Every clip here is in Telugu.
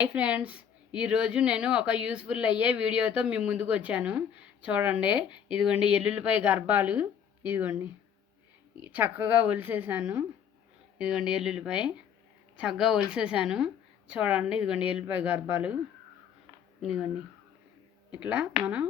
హాయ్ ఫ్రెండ్స్, ఈరోజు నేను ఒక యూస్ఫుల్ అయ్యే వీడియోతో మీ ముందుకు వచ్చాను. చూడండి, ఇదిగోండి ఎల్లుల్లిపాయ గర్భాలు. ఇదిగోండి చక్కగా ఒలిసేసాను. ఇదిగోండి ఎల్లుల్లిపాయ చక్కగా ఒలిసేసాను. చూడండి, ఇదిగోండి ఎల్లుల్లిపాయ గర్భాలు. ఇదిగోండి ఇట్లా మనం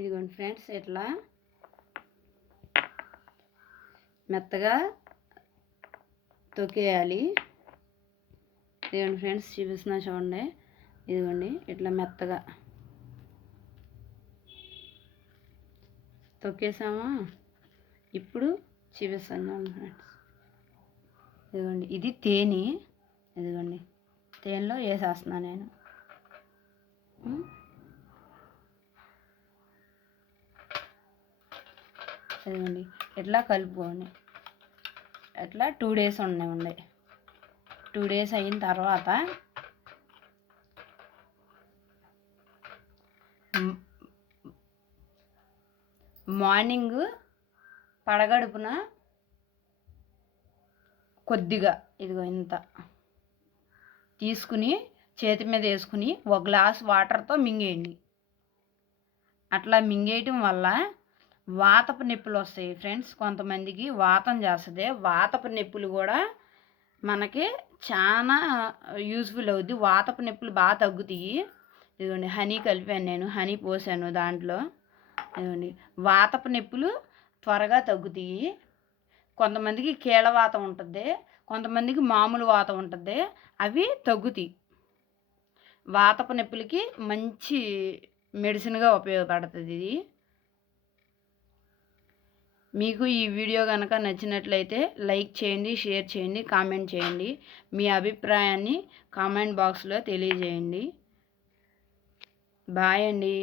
ఇదిగోండి ఫ్రెండ్స్, ఇట్లా మెత్తగా తొక్కేయాలి. ఇదిగోండి ఫ్రెండ్స్, చూపిస్తున్నా చూడండి. ఇదిగోండి ఇట్లా మెత్తగా తొక్కేసామా. ఇప్పుడు చూపిస్తాను ఫ్రెండ్స్. ఇదిగోండి ఇది తేనె. ఇదిగోండి తేనెలో వేసేస్తున్నా నేను. ఇదిగోండి ఇట్లా కలుపుకోండి. అట్లా 2 days ఉన్నాయి. 2 days అయిన తర్వాత మార్నింగ్ పడగడుపున కొద్దిగా ఇదిగో ఇంత తీసుకుని చేతి మీద వేసుకుని 1 glass వాటర్తో మింగేయండి. అట్లా మింగేయటం వల్ల వాతపు నొప్పులు వస్తాయి ఫ్రెండ్స్. కొంతమందికి వాతం చేస్తుంది. వాతపు నొప్పులు కూడా మనకి చాలా యూజ్ఫుల్ అవుద్ది. వాతపు నొప్పులు బాగా తగ్గుతాయి. ఇదిగోండి హనీ కలిపాను నేను, హనీ పోసాను దాంట్లో. ఇదిగోండి వాతపు నొప్పులు త్వరగా తగ్గుతాయి. కొంతమందికి కీళ్ళవాతం ఉంటుంది, కొంతమందికి మామూలు వాతం ఉంటుంది. అవి తగ్గుతాయి. వాతపు నొప్పులకి మంచి మెడిసిన్గా ఉపయోగపడుతుంది ఇది. మీకు ఈ వీడియో కనుక నచ్చినట్లయితే లైక్ చేయండి, షేర్ చేయండి, కామెంట్ చేయండి. మీ అభిప్రాయాన్ని కామెంట్ బాక్స్లో తెలియజేయండి. బాయ్ అండి.